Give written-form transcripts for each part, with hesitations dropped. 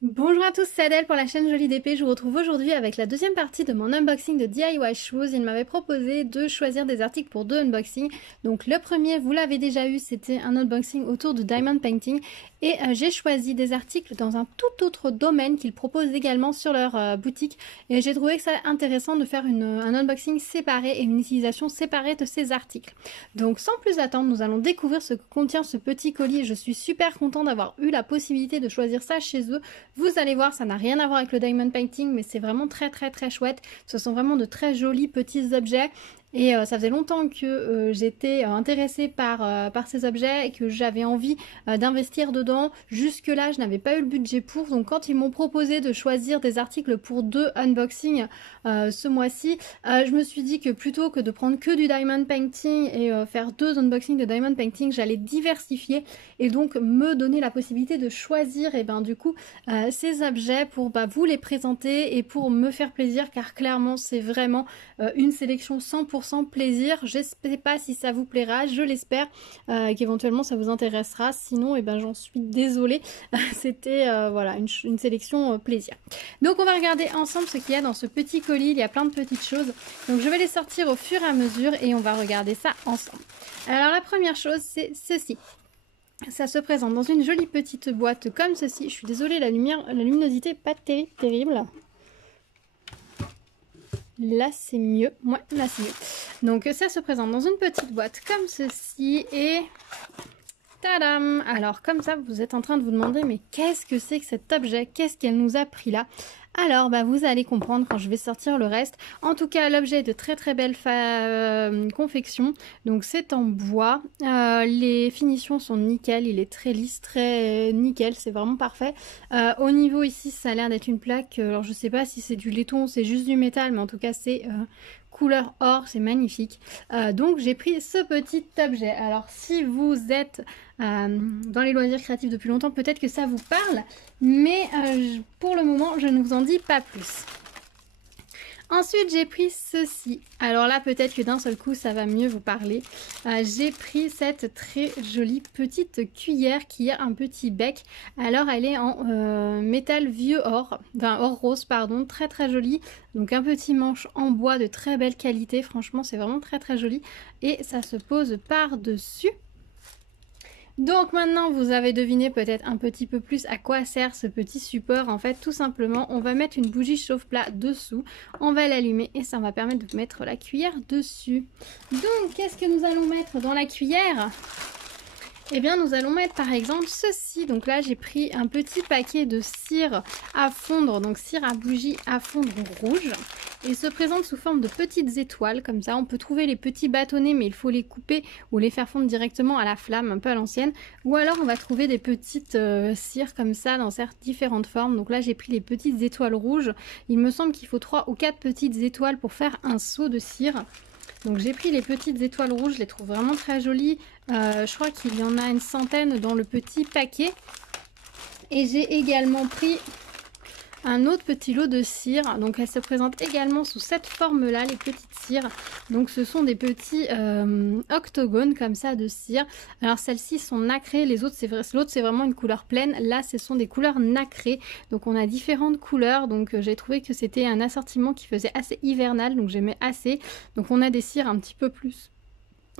Bonjour à tous, c'est Adèle pour la chaîne Jolie d'épée. Je vous retrouve aujourd'hui avec la deuxième partie de mon unboxing de DIY Shoes. Il m'avait proposé de choisir des articles pour deux unboxings. Donc le premier, vous l'avez déjà eu, c'était un unboxing autour de Diamond Painting. Et j'ai choisi des articles dans un tout autre domaine qu'ils proposent également sur leur boutique. Et j'ai trouvé que ça intéressant de faire un unboxing séparé et une utilisation séparée de ces articles. Donc sans plus attendre, nous allons découvrir ce que contient ce petit colis. Je suis super contente d'avoir eu la possibilité de choisir ça chez eux. Vous allez voir, ça n'a rien à voir avec le diamond painting, mais c'est vraiment très chouette. Ce sont vraiment de très jolis petits objets. Et ça faisait longtemps que j'étais intéressée par ces objets et que j'avais envie d'investir dedans. Jusque là, je n'avais pas eu le budget pour. Donc quand ils m'ont proposé de choisir des articles pour deux unboxings ce mois-ci, je me suis dit que plutôt que de prendre que du diamond painting et faire deux unboxings de diamond painting, j'allais diversifier et donc me donner la possibilité de choisir et ben du coup ces objets pour vous les présenter et pour me faire plaisir, car clairement c'est vraiment une sélection 100% plaisir. Je ne sais pas si ça vous plaira, je l'espère qu'éventuellement ça vous intéressera, sinon j'en suis désolée. C'était voilà une sélection plaisir. Donc on va regarder ensemble ce qu'il y a dans ce petit colis. Il y a plein de petites choses, donc je vais les sortir au fur et à mesure et on va regarder ça ensemble. Alors la première chose, c'est ceci. Ça se présente dans une jolie petite boîte comme ceci. Je suis désolée, la luminosité n'est pas terrible. Là c'est mieux, ouais, là c'est mieux. Donc ça se présente dans une petite boîte comme ceci et tadam! Alors comme ça vous êtes en train de vous demander mais qu'est-ce que c'est que cet objet? Qu'est-ce qu'elle nous a pris là? Alors vous allez comprendre quand je vais sortir le reste. En tout cas l'objet est de très belle confection. Donc c'est en bois. Les finitions sont nickel. Il est très lisse, très nickel. C'est vraiment parfait. Au niveau ici ça a l'air d'être une plaque. Alors je sais pas si c'est du laiton ou c'est juste du métal. Mais en tout cas c'est couleur or. C'est magnifique. Donc j'ai pris ce petit objet. Alors si vous êtes dans les loisirs créatifs depuis longtemps, peut-être que ça vous parle, mais pour le moment je ne vous en dis pas plus. Ensuite j'ai pris ceci. Alors là peut-être que d'un seul coup ça va mieux vous parler. J'ai pris cette très jolie petite cuillère qui a un petit bec. Alors elle est en métal vieux or, enfin or rose pardon, très jolie. Donc un petit manche en bois de très belle qualité, franchement c'est vraiment très joli. Et ça se pose par-dessus. Donc maintenant vous avez deviné peut-être un petit peu plus à quoi sert ce petit support. En fait tout simplement on va mettre une bougie chauffe-plat dessous, on va l'allumer et ça va permettre de mettre la cuillère dessus. Donc qu'est-ce que nous allons mettre dans la cuillère ? Eh bien nous allons mettre par exemple ceci. Donc là j'ai pris un petit paquet de cire à fondre, donc cire à bougie à fondre rouge. Il se présente sous forme de petites étoiles, comme ça on peut trouver les petits bâtonnets mais il faut les couper ou les faire fondre directement à la flamme, un peu à l'ancienne. Ou alors on va trouver des petites cires comme ça dans différentes formes. Donc là j'ai pris les petites étoiles rouges. Il me semble qu'il faut 3 ou 4 petites étoiles pour faire un seau de cire. Donc j'ai pris les petites étoiles rouges, je les trouve vraiment très jolies. Je crois qu'il y en a une centaine dans le petit paquet. Et j'ai également pris un autre petit lot de cire. Donc elle se présente également sous cette forme là, les petites cires. Donc ce sont des petits octogones comme ça de cire. Alors celles-ci sont nacrées, l'autre c'est vraiment une couleur pleine. Là ce sont des couleurs nacrées. Donc on a différentes couleurs. Donc j'ai trouvé que c'était un assortiment qui faisait assez hivernal. Donc j'aimais assez. Donc on a des cires un petit peu plus...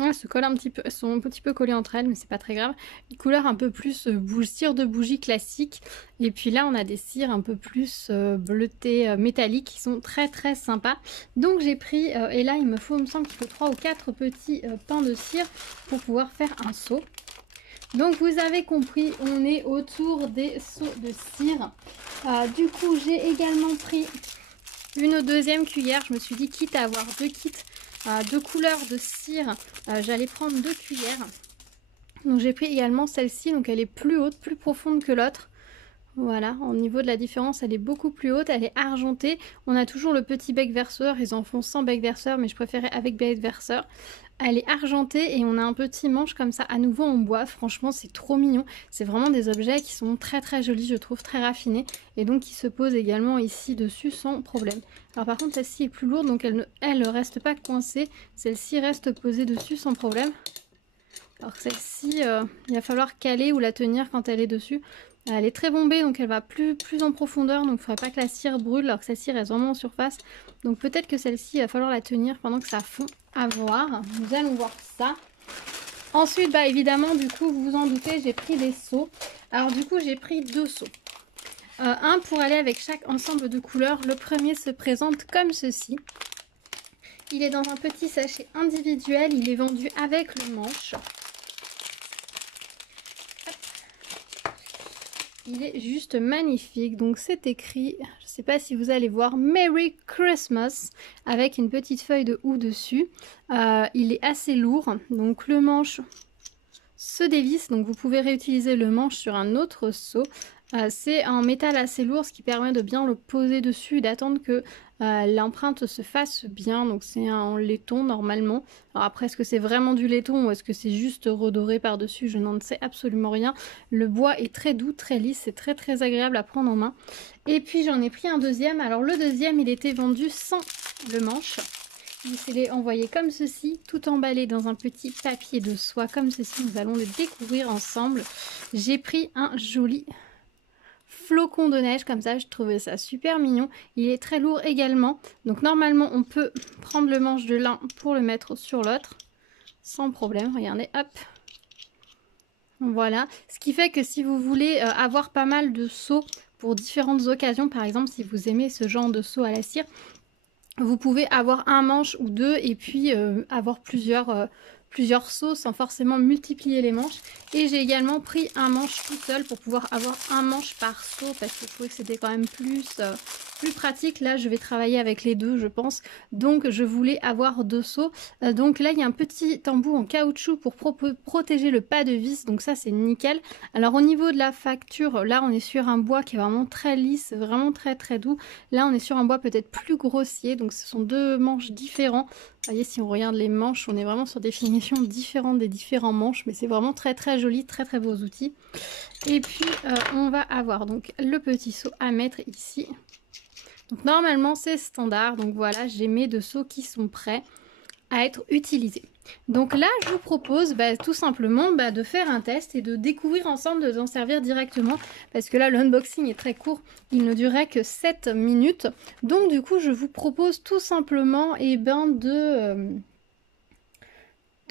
Elles se collent un petit peu, elles sont un petit peu collées entre elles, mais c'est pas très grave. Une couleur un peu plus cire de bougie classique. Et puis là, on a des cires un peu plus bleutées, métalliques, qui sont très sympas. Donc j'ai pris, et là il me semble qu'il faut 3 ou 4 petits pains de cire pour pouvoir faire un seau. Donc vous avez compris, on est autour des seaux de cire. Du coup, j'ai également pris une deuxième cuillère. Je me suis dit, quitte à avoir deux kits, deux couleurs de cire, j'allais prendre 2 cuillères. Donc j'ai pris également celle-ci, donc elle est plus haute, plus profonde que l'autre. Voilà, au niveau de la différence, elle est beaucoup plus haute, elle est argentée. On a toujours le petit bec verseur, ils en font sans bec verseur, mais je préférais avec bec verseur. Elle est argentée et on a un petit manche comme ça, à nouveau en bois. Franchement, c'est trop mignon. C'est vraiment des objets qui sont très jolis, je trouve, très raffinés. Et donc, qui se posent également ici dessus sans problème. Alors par contre, celle-ci est plus lourde, donc elle ne reste pas coincée. Celle-ci reste posée dessus sans problème. Alors celle-ci, il va falloir caler ou la tenir quand elle est dessus. Elle est très bombée, donc elle va plus en profondeur, donc il ne faudrait pas que la cire brûle, alors que celle-ci reste vraiment en surface. Donc peut-être que celle-ci, il va falloir la tenir pendant que ça fond, à voir. Nous allons voir ça. Ensuite, bah évidemment, du coup, vous vous en doutez, j'ai pris des seaux. Alors du coup, j'ai pris 2 seaux. Un pour aller avec chaque ensemble de couleurs. Le premier se présente comme ceci. Il est dans un petit sachet individuel, il est vendu avec le manche. Il est juste magnifique, donc c'est écrit, je ne sais pas si vous allez voir, Merry Christmas, avec une petite feuille de houx dessus. Il est assez lourd, donc le manche se dévisse, donc vous pouvez réutiliser le manche sur un autre seau. C'est en métal assez lourd, ce qui permet de bien le poser dessus et d'attendre que l'empreinte se fasse bien. Donc c'est en laiton normalement. Alors après, est-ce que c'est vraiment du laiton ou est-ce que c'est juste redoré par-dessus? Je n'en sais absolument rien. Le bois est très doux, très lisse, c'est très très agréable à prendre en main. Et puis j'en ai pris un deuxième. Alors le deuxième, il était vendu sans le manche. Il est envoyé comme ceci, tout emballé dans un petit papier de soie comme ceci. Nous allons le découvrir ensemble. J'ai pris un joli flocon de neige comme ça, je trouvais ça super mignon. Il est très lourd également, donc normalement on peut prendre le manche de l'un pour le mettre sur l'autre sans problème. Regardez, hop, voilà. Ce qui fait que si vous voulez avoir pas mal de seaux pour différentes occasions, par exemple si vous aimez ce genre de seau à la cire, vous pouvez avoir un manche ou deux et puis avoir plusieurs seaux sans forcément multiplier les manches. Et j'ai également pris un manche tout seul pour pouvoir avoir un manche par seau parce que je trouvais que c'était quand même plus pratique. Là je vais travailler avec les deux je pense, donc je voulais avoir 2 seaux. Donc là il y a un petit embout en caoutchouc pour protéger le pas de vis, donc ça c'est nickel. Alors au niveau de la facture, là on est sur un bois qui est vraiment très lisse, vraiment très très doux. Là on est sur un bois peut-être plus grossier, donc ce sont 2 manches différents. Vous voyez, si on regarde les manches, on est vraiment sur des finitions différentes des différents manches, mais c'est vraiment très très joli, très très beaux outils. Et puis on va avoir donc le petit seau à mettre ici. Donc normalement c'est standard, donc voilà, j'ai mes 2 seaux qui sont prêts à être utilisés. Donc là je vous propose tout simplement de faire un test et de découvrir ensemble, d'en servir directement, parce que là l'unboxing est très court, il ne durait que 7 minutes. Donc du coup je vous propose tout simplement de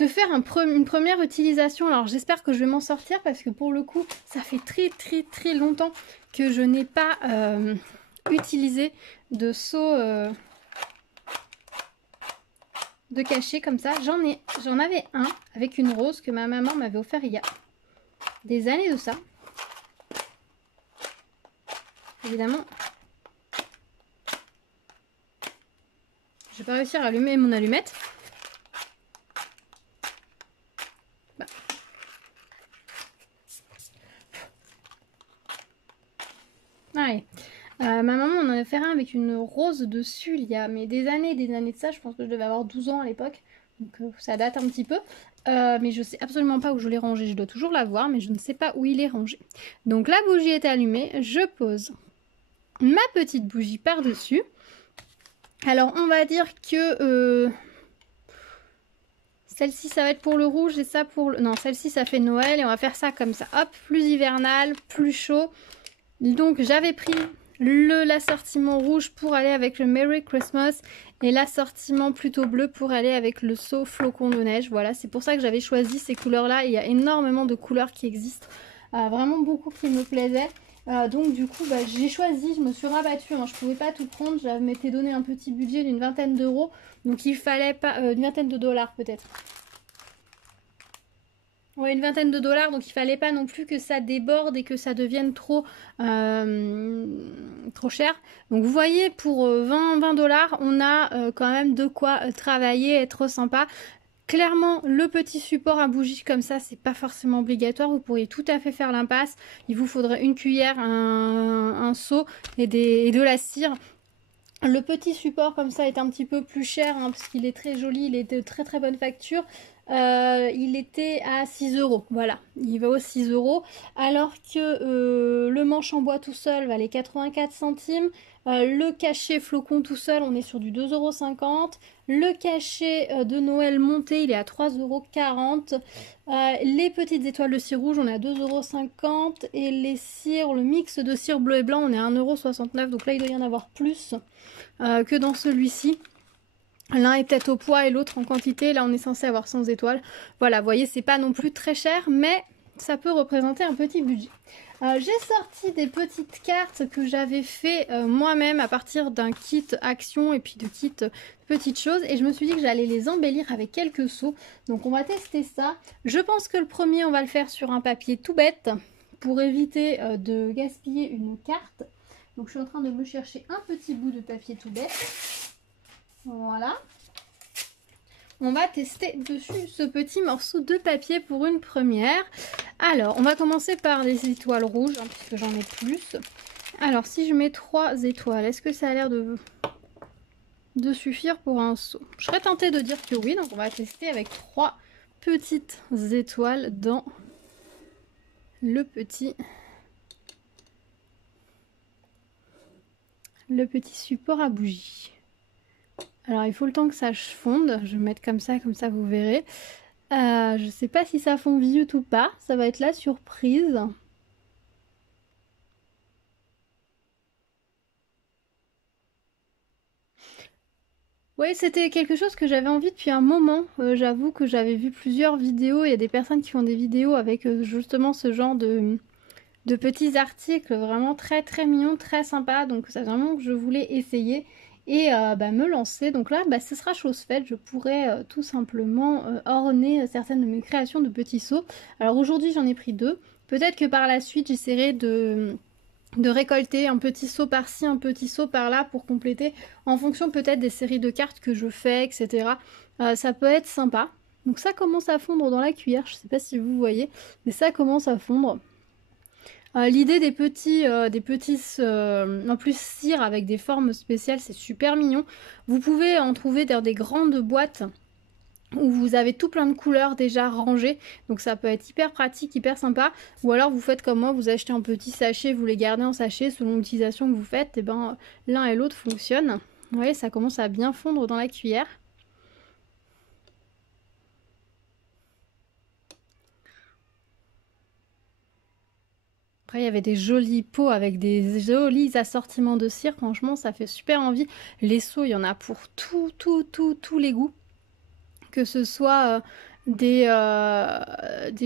faire une première utilisation. Alors j'espère que je vais m'en sortir parce que pour le coup ça fait très longtemps que je n'ai pas utilisé de seau de cachet comme ça. J'en avais un avec une rose que ma maman m'avait offert il y a des années de ça. Évidemment, je vais pas réussir à allumer mon allumette. Allez. Ma maman en avait fait un avec une rose dessus il y a des années de ça. Je pense que je devais avoir 12 ans à l'époque. Donc ça date un petit peu. Mais je sais absolument pas où je l'ai rangé. Je dois toujours l'avoir, mais je ne sais pas où il est rangé. Donc la bougie est allumée. Je pose ma petite bougie par-dessus. Alors on va dire que celle-ci ça va être pour le rouge et ça pour le... Non, celle-ci ça fait Noël et on va faire ça comme ça. Hop, plus hivernal, plus chaud. Donc j'avais pris l'assortiment rouge pour aller avec le Merry Christmas et l'assortiment plutôt bleu pour aller avec le seau flocon de neige. Voilà, c'est pour ça que j'avais choisi ces couleurs là. Il y a énormément de couleurs qui existent, vraiment beaucoup qui me plaisaient. Donc du coup j'ai choisi, je me suis rabattue, hein, je pouvais pas tout prendre, je m'étais donné un petit budget d'une vingtaine d'euros, donc il fallait pas, une vingtaine de dollars peut-être. Ouais, une vingtaine de dollars, donc il fallait pas non plus que ça déborde et que ça devienne trop cher. Donc vous voyez, pour 20 dollars, on a quand même de quoi travailler, être sympa. Clairement, le petit support à bougie comme ça, c'est pas forcément obligatoire. Vous pourriez tout à fait faire l'impasse. Il vous faudrait une cuillère, un seau et de la cire. Le petit support comme ça est un petit peu plus cher, hein, parce qu'il est très joli, il est de très très bonne facture. il était à 6 euros. Voilà, il va aux 6 euros. Alors que le manche en bois tout seul valait 84 centimes. Le cachet flocon tout seul, on est sur du 2,50 €. Le cachet de Noël monté, il est à 3,40 €. Les petites étoiles de cire rouge, on est à 2,50 €. Et les cires, le mix de cire bleu et blanc, on est à 1,69 €. Donc là, il doit y en avoir plus que dans celui-ci. L'un est peut-être au poids et l'autre en quantité. Là, on est censé avoir 100 étoiles. Voilà, vous voyez, c'est pas non plus très cher, mais ça peut représenter un petit budget. J'ai sorti des petites cartes que j'avais fait moi-même à partir d'un kit action et puis de kit petites choses. Et je me suis dit que j'allais les embellir avec quelques seaux. Donc on va tester ça. Je pense que le premier, on va le faire sur un papier tout bête pour éviter de gaspiller une carte. Donc je suis en train de me chercher un petit bout de papier tout bête. Voilà. On va tester dessus ce petit morceau de papier pour une première. Alors, on va commencer par les étoiles rouges, hein, puisque j'en ai plus. Alors, si je mets 3 étoiles, est-ce que ça a l'air de suffire pour un seau? Je serais tentée de dire que oui, donc on va tester avec 3 petites étoiles dans le petit support à bougie. Alors il faut le temps que ça fonde, je vais mettre comme ça vous verrez. Je sais pas si ça fond vite ou pas, ça va être la surprise. Oui, c'était quelque chose que j'avais envie depuis un moment. J'avoue que j'avais vu plusieurs vidéos, il y a des personnes qui font des vidéos avec justement ce genre de petits articles vraiment très très mignons, très sympas. Donc c'est vraiment que je voulais essayer et me lancer. Donc là, ce sera chose faite. Je pourrais tout simplement orner certaines de mes créations de petits seaux. Alors aujourd'hui, j'en ai pris 2. Peut-être que par la suite, j'essaierai de récolter un petit seau par-ci, un petit seau par-là pour compléter en fonction peut-être des séries de cartes que je fais, etc. Ça peut être sympa. Donc ça commence à fondre dans la cuillère. Je ne sais pas si vous voyez, mais ça commence à fondre. L'idée des petits en plus cire avec des formes spéciales, c'est super mignon. Vous pouvez en trouver dans des grandes boîtes où vous avez tout plein de couleurs déjà rangées, donc ça peut être hyper pratique, hyper sympa. Ou alors vous faites comme moi, vous achetez un petit sachet, vous les gardez en sachet selon l'utilisation que vous faites, et ben l'un et l'autre fonctionnent. Vous voyez, ça commence à bien fondre dans la cuillère. Après, il y avait des jolis pots avec des jolis assortiments de cire. Franchement, ça fait super envie. Les seaux, il y en a pour tous les goûts. Que ce soit des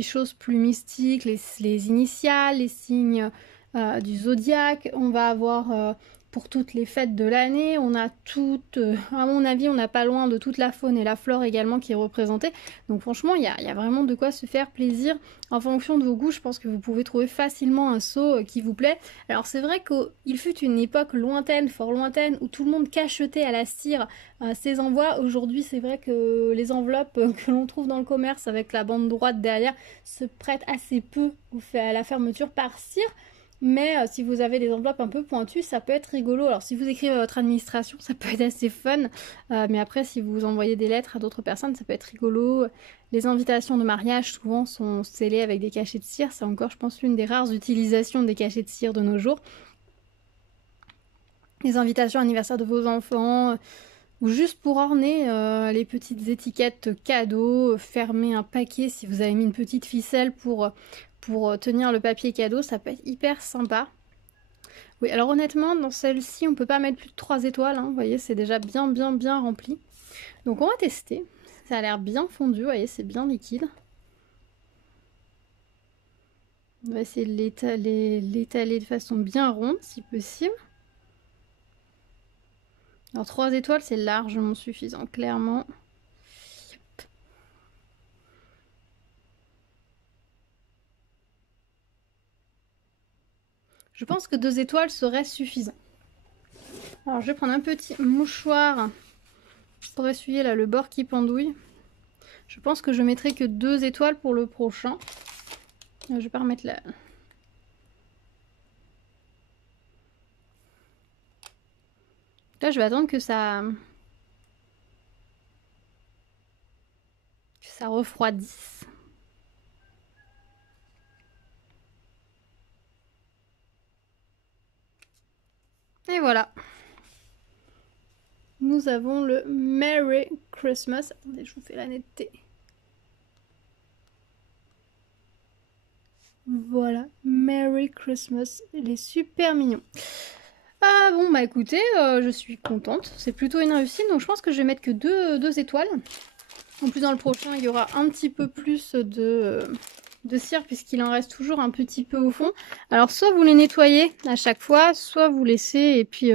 choses plus mystiques, les initiales, les signes du zodiaque. On va avoir pour toutes les fêtes de l'année. On a toutes, à mon avis, on n'a pas loin de toute la faune et la flore également qui est représentée. Donc franchement, il y a vraiment de quoi se faire plaisir. En fonction de vos goûts, je pense que vous pouvez trouver facilement un seau qui vous plaît. Alors c'est vrai qu'il fut une époque lointaine, fort lointaine, où tout le monde cachetait à la cire ses envois. Aujourd'hui, c'est vrai que les enveloppes que l'on trouve dans le commerce avec la bande droite derrière se prêtent assez peu à la fermeture par cire. Mais si vous avez des enveloppes un peu pointues, ça peut être rigolo. Alors si vous écrivez à votre administration, ça peut être assez fun. Mais après, si vous envoyez des lettres à d'autres personnes, ça peut être rigolo. Les invitations de mariage, souvent, sont scellées avec des cachets de cire. C'est encore, je pense, l'une des rares utilisations des cachets de cire de nos jours. Les invitations anniversaires de vos enfants, ou juste pour orner les petites étiquettes cadeaux, fermer un paquet si vous avez mis une petite ficelle pour tenir le papier cadeau, ça peut être hyper sympa. Oui, alors honnêtement, dans celle-ci, on peut pas mettre plus de 3 étoiles, hein, vous voyez, c'est déjà bien rempli. Donc on va tester, ça a l'air bien fondu, vous voyez, c'est bien liquide. On va essayer de l'étaler de façon bien ronde, si possible. Alors 3 étoiles, c'est largement suffisant, clairement. Je pense que 2 étoiles serait suffisant. Alors je vais prendre un petit mouchoir pour essuyer là le bord qui pendouille. Je pense que je mettrai que 2 étoiles pour le prochain. Je vais pas remettre là. Là je vais attendre que ça ça refroidisse. Et voilà. Nous avons le Merry Christmas. Attendez, je vous fais la netteté. Voilà, Merry Christmas. Il est super mignon. Ah bon, bah écoutez, je suis contente. C'est plutôt une réussite, donc je pense que je vais mettre que deux étoiles. En plus, dans le prochain, il y aura un petit peu plus de cire, puisqu'il en reste toujours un petit peu au fond. Alors, soit vous les nettoyez à chaque fois, soit vous laissez, et puis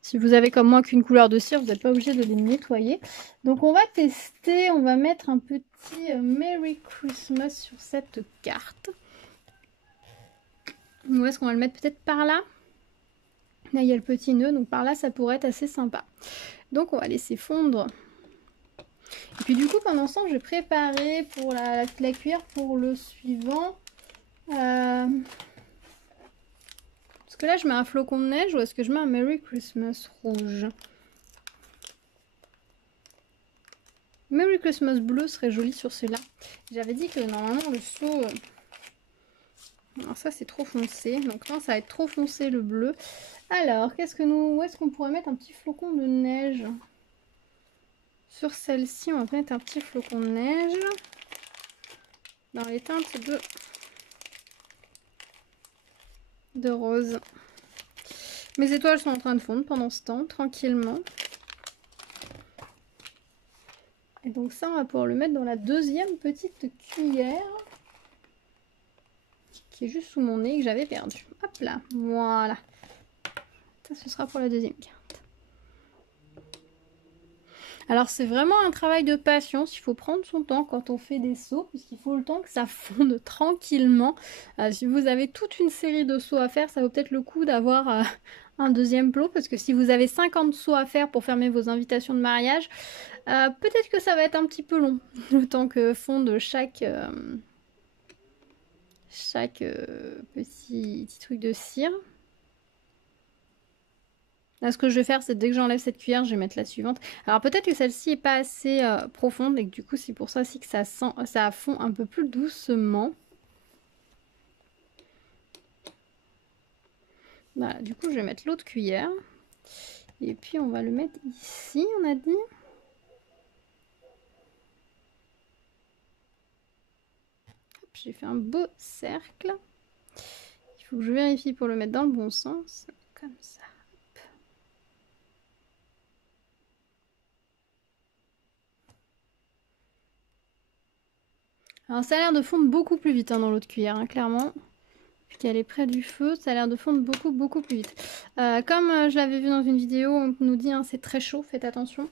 si vous avez comme moi qu'une couleur de cire, vous n'êtes pas obligé de les nettoyer. Donc, on va tester, on va mettre un petit Merry Christmas sur cette carte. Où est-ce qu'on va le mettre? Peut-être par là. Là, il y a le petit nœud, donc par là, ça pourrait être assez sympa. Donc, on va laisser fondre. Et puis, du coup, pendant ce temps, je vais préparer pour la cuillère pour le suivant. Parce que là, je mets un flocon de neige ou est-ce que je mets un Merry Christmas rouge? Merry Christmas bleu serait joli sur celui-là. J'avais dit que normalement, le seau... Alors ça, c'est trop foncé. Donc non, ça va être trop foncé, le bleu. Alors, où est-ce qu'on pourrait mettre un petit flocon de neige? Sur celle-ci, on va mettre un petit flocon de neige. Dans les teintes de rose. Mes étoiles sont en train de fondre pendant ce temps, tranquillement. Et donc ça, on va pouvoir le mettre dans la deuxième petite cuillère. Qui est juste sous mon nez que j'avais perdu. Hop là, voilà. Ça, ce sera pour la deuxième carte. Alors, c'est vraiment un travail de patience. Il faut prendre son temps quand on fait des seaux, puisqu'il faut le temps que ça fonde tranquillement. Si vous avez toute une série de seaux à faire, ça vaut peut-être le coup d'avoir un deuxième plot, parce que si vous avez 50 seaux à faire pour fermer vos invitations de mariage, peut-être que ça va être un petit peu long, le temps que fonde chaque petit truc de cire. Là, ce que je vais faire, c'est dès que j'enlève cette cuillère, je vais mettre la suivante. Alors peut-être que celle-ci n'est pas assez profonde et que du coup, c'est pour ça aussi que ça fond un peu plus doucement. Voilà, du coup, je vais mettre l'autre cuillère. Et puis, on va le mettre ici, on a dit. J'ai fait un beau cercle. Il faut que je vérifie pour le mettre dans le bon sens. Comme ça. Alors ça a l'air de fondre beaucoup plus vite dans l'autre cuillère, hein, clairement. Puisqu'elle est près du feu, ça a l'air de fondre beaucoup plus vite. Comme je l'avais vu dans une vidéo, on nous dit hein, c'est très chaud, faites attention.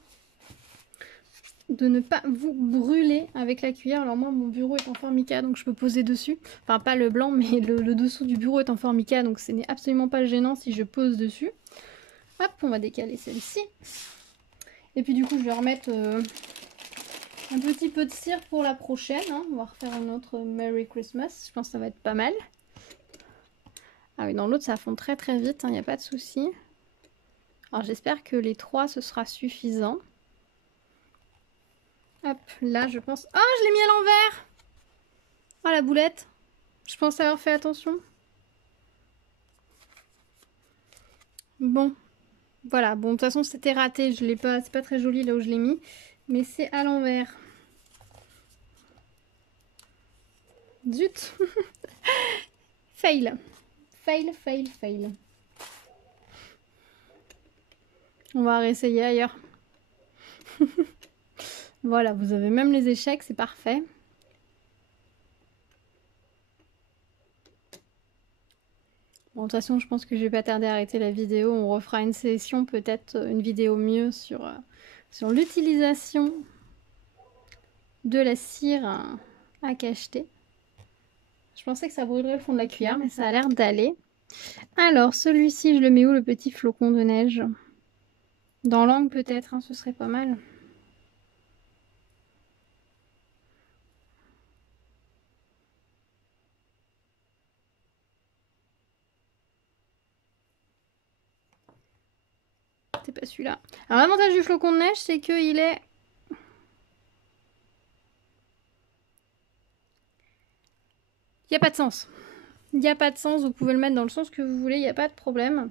De ne pas vous brûler avec la cuillère. Alors moi, mon bureau est en formica, donc je peux poser dessus. Enfin, pas le blanc, mais le dessous du bureau est en formica, donc ce n'est absolument pas gênant si je pose dessus. Hop, on va décaler celle-ci. Et puis du coup, je vais remettre... un petit peu de cire pour la prochaine. Hein. On va refaire un autre Merry Christmas. Je pense que ça va être pas mal. Ah oui, dans l'autre, ça fond très vite. Il n'y a pas de souci. Alors, j'espère que les 3, ce sera suffisant. Hop, là, je pense... Oh, je l'ai mis à l'envers! Oh, la boulette! Je pense avoir fait attention. Bon. Voilà. Bon, de toute façon, c'était raté. Je l'ai pas... C'est pas très joli là où je l'ai mis. Mais c'est à l'envers. Zut. Fail. Fail. On va réessayer ailleurs. Voilà, vous avez même les échecs, c'est parfait. Bon, de toute façon, je pense que je vais pas tarder à arrêter la vidéo. On refera une session, peut-être une vidéo mieux sur l'utilisation de la cire à cacheter. Je pensais que ça brûlerait le fond de la cuillère, mais ça a l'air d'aller. Alors, celui-ci, je le mets où, le petit flocon de neige? Dans l'angle, peut-être, hein, ce serait pas mal. C'est pas celui-là. Alors, l'avantage du flocon de neige, c'est qu'il est... Il n'y a pas de sens. Il n'y a pas de sens, vous pouvez le mettre dans le sens que vous voulez, il n'y a pas de problème.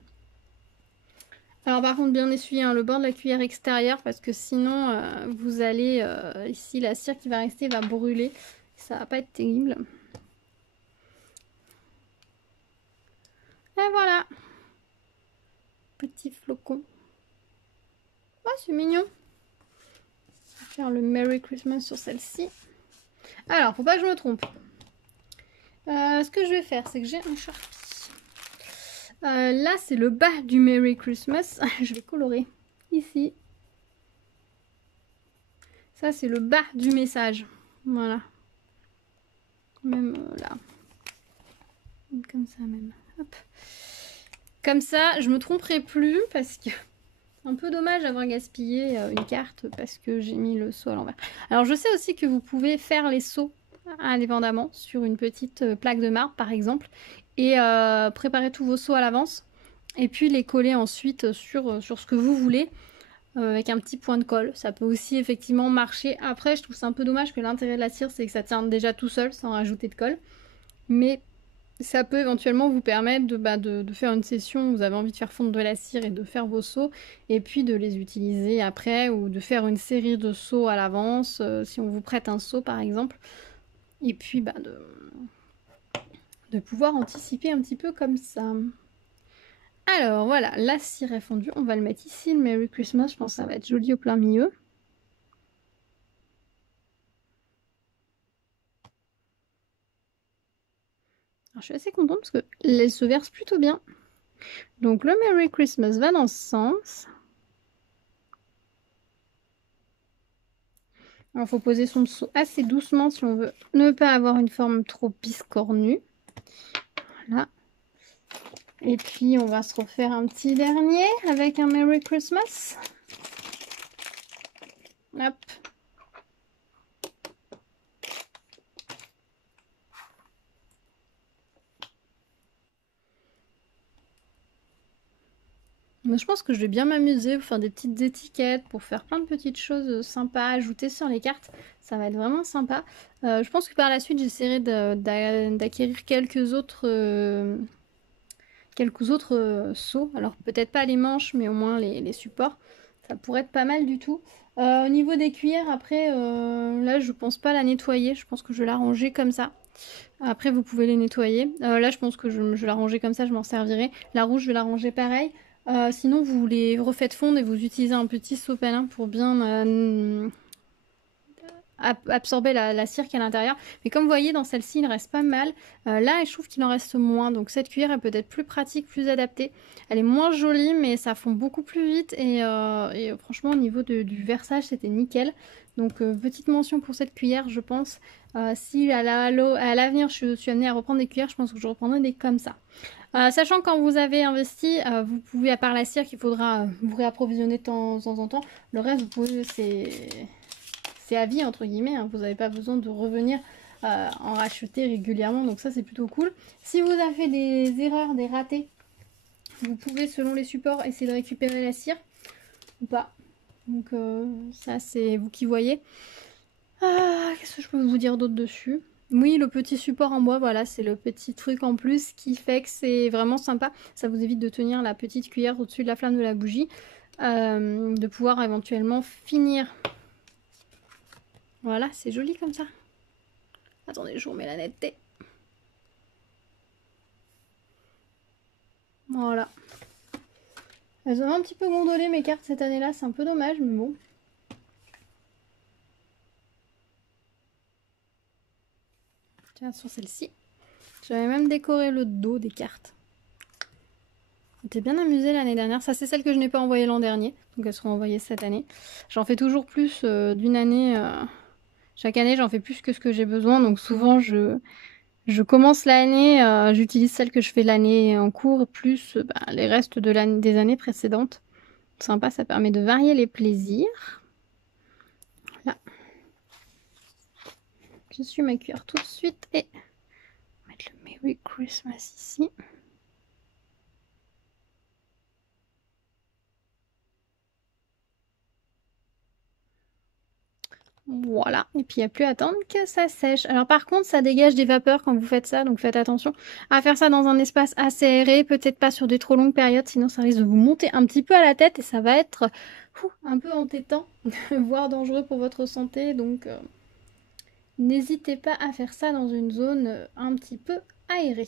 Alors par contre, bien essuyer le bord de la cuillère extérieure parce que sinon, vous allez, ici, la cire qui va rester va brûler. Ça va pas être terrible. Et voilà. Petit flocon. Oh, c'est mignon. On va faire le Merry Christmas sur celle-ci. Alors, faut pas que je me trompe. Ce que je vais faire, c'est que j'ai un Sharpie. Là, c'est le bas du Merry Christmas. Je vais colorer ici. Ça, c'est le bas du message. Voilà. Même là. Comme ça, même. Hop. Comme ça, je me tromperai plus parce que un peu dommage d'avoir gaspillé une carte parce que j'ai mis le seau à l'envers. Alors, je sais aussi que vous pouvez faire les seaux indépendamment sur une petite plaque de marbre, par exemple, et préparer tous vos seaux à l'avance et puis les coller ensuite sur ce que vous voulez. Avec un petit point de colle, ça peut aussi effectivement marcher. Après, je trouve ça un peu dommage que l'intérêt de la cire, c'est que ça tient déjà tout seul sans rajouter de colle. Mais ça peut éventuellement vous permettre de faire une session où vous avez envie de faire fondre de la cire et de faire vos seaux, et puis de les utiliser après, ou de faire une série de seaux à l'avance, si on vous prête un seau par exemple. Et puis de pouvoir anticiper un petit peu comme ça. Alors voilà, la cire est fondue. On va le mettre ici, le Merry Christmas. Je pense que ça va être joli au plein milieu. Alors, je suis assez contente parce qu'elle se verse plutôt bien. Donc le Merry Christmas va dans ce sens. Alors il faut poser son seau assez doucement si on veut ne pas avoir une forme trop biscornue. Voilà. Et puis on va se refaire un petit dernier avec un Merry Christmas. Hop. Je pense que je vais bien m'amuser pour faire des petites étiquettes, pour faire plein de petites choses sympas à ajouter sur les cartes. Ça va être vraiment sympa. Je pense que par la suite, j'essaierai d'acquérir quelques autres seaux. Alors peut-être pas les manches, mais au moins les supports. Ça pourrait être pas mal du tout. Au niveau des cuillères, après, là, je pense pas la nettoyer. Je pense que je vais la ranger comme ça. Après, vous pouvez les nettoyer. Là, je pense que je vais la ranger comme ça, je m'en servirai. La rouge, je vais la ranger pareil. Sinon, vous les refaites fondre et vous utilisez un petit sopalin pour bien absorber la cire qui est à l'intérieur. Mais comme vous voyez, dans celle-ci, il reste pas mal. Là, je trouve qu'il en reste moins. Donc cette cuillère est peut-être plus pratique, plus adaptée. Elle est moins jolie, mais ça fond beaucoup plus vite. Et franchement, au niveau du versage, c'était nickel. Donc petite mention pour cette cuillère, je pense. Si à l'avenir, je suis amenée à reprendre des cuillères, je pense que je reprendrai des comme ça. Sachant que quand vous avez investi, vous pouvez, à part la cire qu'il faudra vous réapprovisionner de temps en temps, le reste, vous pouvez, c'est à vie entre guillemets, hein. Vous n'avez pas besoin de revenir en racheter régulièrement, donc ça c'est plutôt cool. Si vous avez fait des erreurs, des ratés, vous pouvez selon les supports essayer de récupérer la cire ou pas. Donc ça c'est vous qui voyez. Qu'est-ce que je peux vous dire d'autre dessus? Oui, le petit support en bois, voilà, c'est le petit truc en plus qui fait que c'est vraiment sympa. Ça vous évite de tenir la petite cuillère au-dessus de la flamme de la bougie. De pouvoir éventuellement finir. Voilà, c'est joli comme ça. Attendez, je vous remets la netteté. Voilà. Elles ont un petit peu gondolé mes cartes cette année-là, c'est un peu dommage, mais bon. Tiens, sur celle-ci. J'avais même décoré le dos des cartes. J'étais bien amusée l'année dernière. Ça, c'est celle que je n'ai pas envoyée l'an dernier. Donc, elles seront envoyées cette année. J'en fais toujours plus d'une année. Chaque année, j'en fais plus que ce que j'ai besoin. Donc, souvent, je commence l'année, j'utilise celle que je fais l'année en cours, plus les restes des années précédentes. Sympa, ça permet de varier les plaisirs. Voilà. Je suis ma cuillère tout de suite et on va mettre le Merry Christmas ici. Voilà, et puis il n'y a plus à attendre que ça sèche. Alors par contre, ça dégage des vapeurs quand vous faites ça, donc faites attention à faire ça dans un espace assez aéré, peut-être pas sur des trop longues périodes, sinon ça risque de vous monter un petit peu à la tête et ça va être un peu entêtant, voire dangereux pour votre santé, donc n'hésitez pas à faire ça dans une zone un petit peu aérée.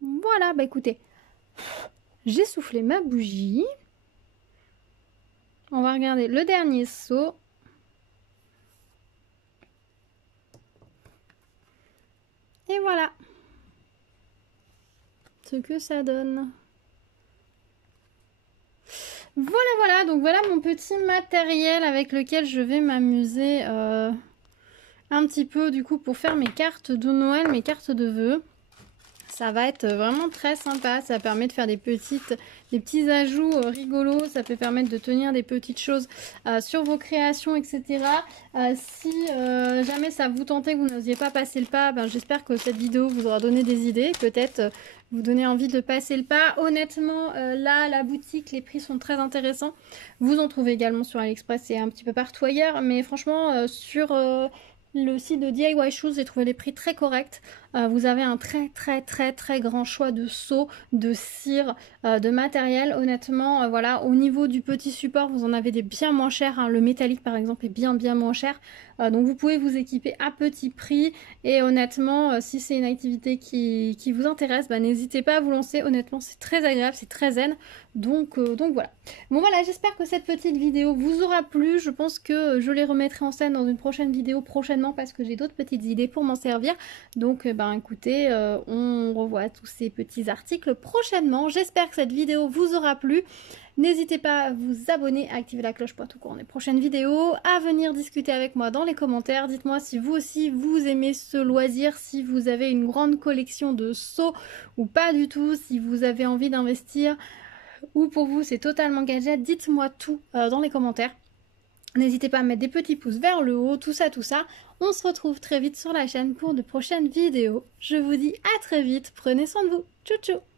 Voilà, bah écoutez, j'ai soufflé ma bougie. On va regarder le dernier seau. Et voilà ce que ça donne. Voilà, donc voilà mon petit matériel avec lequel je vais m'amuser un petit peu du coup pour faire mes cartes de Noël, mes cartes de vœux. Ça va être vraiment très sympa, ça permet de faire des petits ajouts rigolos, ça peut permettre de tenir des petites choses sur vos créations, etc. Si jamais ça vous tentait que vous n'osiez pas passer le pas, ben, j'espère que cette vidéo vous aura donné des idées, peut-être vous donner envie de passer le pas. Honnêtement, là, la boutique, les prix sont très intéressants. Vous en trouvez également sur AliExpress et un petit peu partout ailleurs, mais franchement, sur le site de DIY Shoes, j'ai trouvé les prix très corrects. Vous avez un très grand choix de seaux, de cire, de matériel. Honnêtement, voilà, au niveau du petit support, vous en avez des bien moins chers. Hein. Le métallique, par exemple, est bien moins cher. Donc vous pouvez vous équiper à petit prix. Et honnêtement, si c'est une activité qui vous intéresse, bah, n'hésitez pas à vous lancer. Honnêtement, c'est très agréable, c'est très zen. Donc voilà. Bon voilà, j'espère que cette petite vidéo vous aura plu. Je pense que je les remettrai en scène dans une prochaine vidéo prochainement parce que j'ai d'autres petites idées pour m'en servir. Donc écoutez, on revoit tous ces petits articles prochainement. J'espère que cette vidéo vous aura plu. N'hésitez pas à vous abonner, à activer la cloche pour tout courant des prochaines vidéos, à venir discuter avec moi dans les commentaires. Dites-moi si vous aussi vous aimez ce loisir, si vous avez une grande collection de seaux ou pas du tout, si vous avez envie d'investir ou pour vous c'est totalement gadget. Dites-moi tout dans les commentaires. N'hésitez pas à mettre des petits pouces vers le haut, tout ça. On se retrouve très vite sur la chaîne pour de prochaines vidéos. Je vous dis à très vite, prenez soin de vous. Tchou tchou.